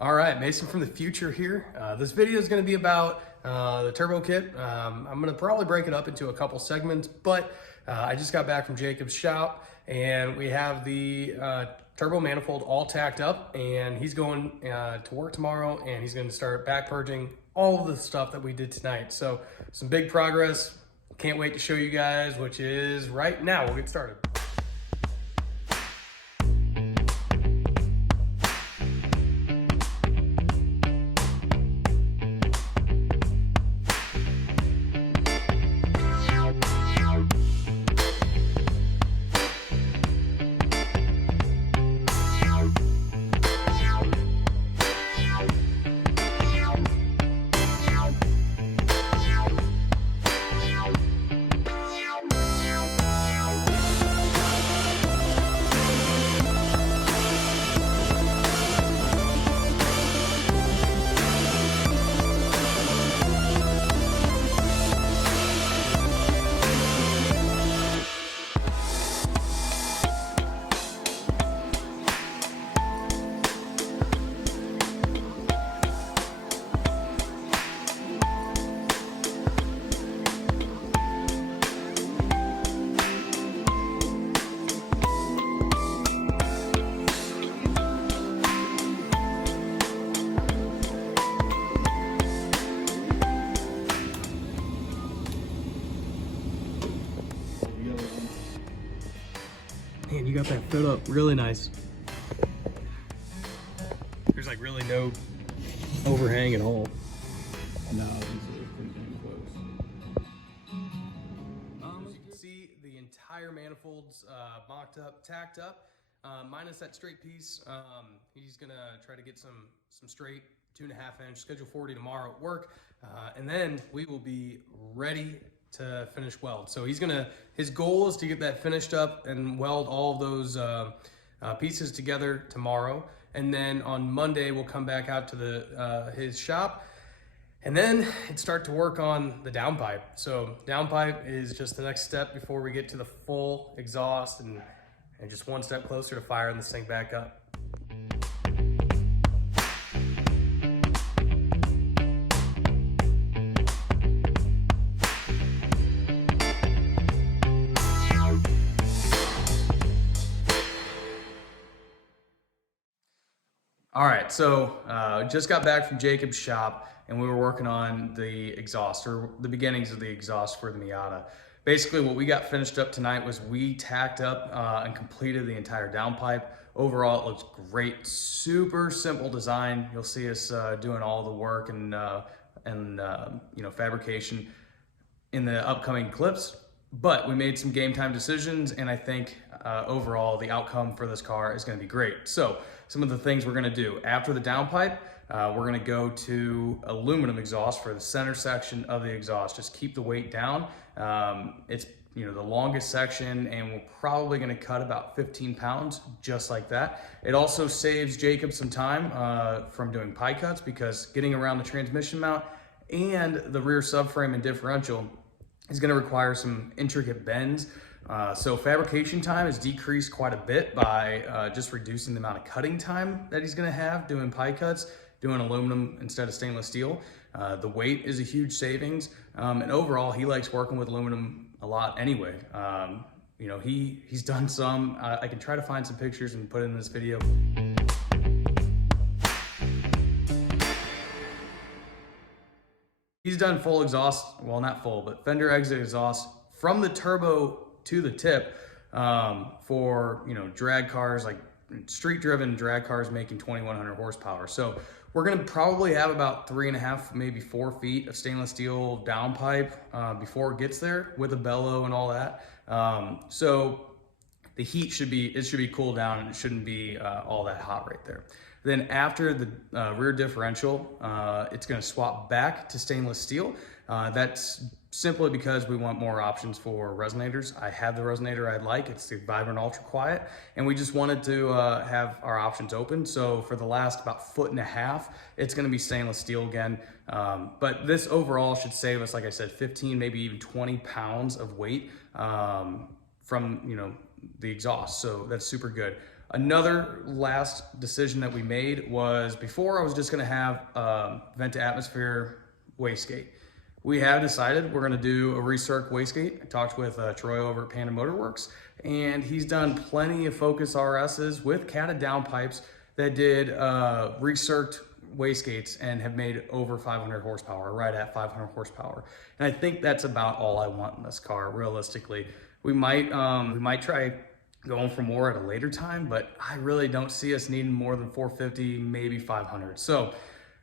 All right, Mason from the future here. This video is going to be about the turbo kit. I'm going to probably break it up into a couple segments, but I just got back from Jacob's shop and we have the turbo manifold all tacked up, and he's going to work tomorrow and he's going to start back purging all of the stuff that we did tonight. So some big progress. Can't wait to show you guys, which is right now. We'll get started. Man, you got that filled up really nice. There's like really no overhang at all. No, these are pretty damn close. As you can see, the entire manifold's mocked up, tacked up, minus that straight piece. He's gonna try to get some straight 2.5 inch, schedule 40 tomorrow at work, and then we will be ready to finish weld. So his goal is to get that finished up and weld all of those pieces together tomorrow. And then on Monday, we'll come back out to his shop and then start to work on the downpipe. So downpipe is just the next step before we get to the full exhaust and just one step closer to firing this thing back up. All right, so just got back from Jacob's shop and we were working on the exhaust, or the beginnings of the exhaust for the Miata. Basically what we got finished up tonight was we tacked up and completed the entire downpipe. Overall, it looks great, super simple design. You'll see us doing all the work and fabrication in the upcoming clips. But we made some game time decisions, and I think overall the outcome for this car is going to be great. So some of the things we're going to do after the downpipe, we're going to go to aluminum exhaust for the center section of the exhaust. Just keep the weight down. It's the longest section, and we're probably going to cut about 15 pounds just like that. It also saves Jacob some time from doing pie cuts, because getting around the transmission mount and the rear subframe and differential is going to require some intricate bends. So fabrication time is decreased quite a bit by just reducing the amount of cutting time that he's going to have doing pie cuts, doing aluminum instead of stainless steel. The weight is a huge savings, and overall he likes working with aluminum a lot anyway. He's done some. I can try to find some pictures and put it in this video. He's done full exhaust, well, not full, but fender exit exhaust from the turbo to the tip for drag cars, like street driven drag cars making 2100 horsepower. So we're gonna probably have about 3.5, maybe 4 feet of stainless steel downpipe before it gets there, with a bellow and all that. So the heat should be cooled down, and it shouldn't be all that hot right there. Then after the rear differential, it's going to swap back to stainless steel. That's simply because we want more options for resonators. I have the resonator I'd like. It's the Vibrant Ultra Quiet, and we just wanted to have our options open. So for the last about 1.5 feet, it's going to be stainless steel again. But this overall should save us, like I said, 15, maybe even 20 pounds of weight from the exhaust. So that's super good. Another last decision that we made was, before I was just gonna have vent to atmosphere wastegate. We have decided we're gonna do a recirc wastegate. I talked with Troy over at Panda Motor Works, and he's done plenty of Focus RSs with catted downpipes that did recirced wastegates and have made over 500 horsepower, right at 500 horsepower. And I think that's about all I want in this car, realistically. We might try going for more at a later time, but I really don't see us needing more than 450, maybe 500. So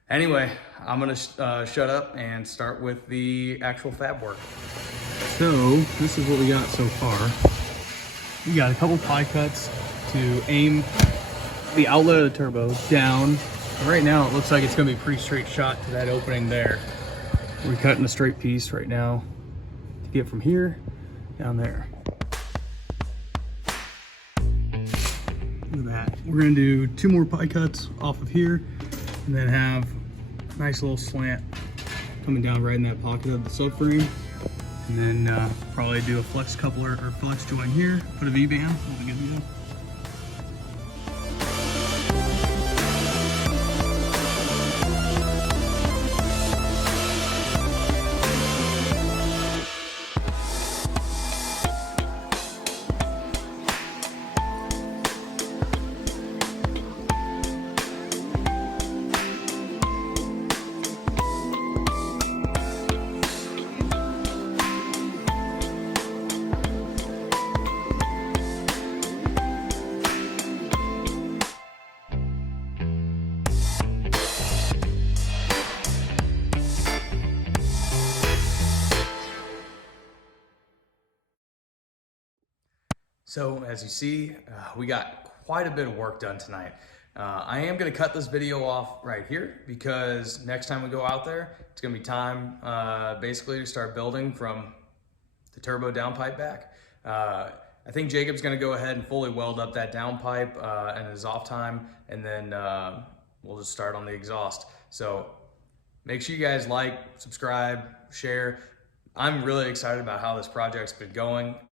anyway, I'm gonna shut up and start with the actual fab work. So this is what we got so far. We got a couple pie cuts to aim the outlet of the turbo down. Right now it looks like it's gonna be a pretty straight shot to that opening there. We're cutting a straight piece right now to get from here down there. Look at that. We're gonna do 2 more pie cuts off of here and then have a nice little slant coming down right in that pocket of the subframe. And then probably do a flex coupler or flex joint here, put a V-band, we'll be good to go. So as you see, we got quite a bit of work done tonight. I am gonna cut this video off right here because next time we go out there, it's gonna be time basically to start building from the turbo downpipe back. I think Jacob's gonna go ahead and fully weld up that downpipe and his off time, and then we'll just start on the exhaust. So make sure you guys like, subscribe, share. I'm really excited about how this project's been going.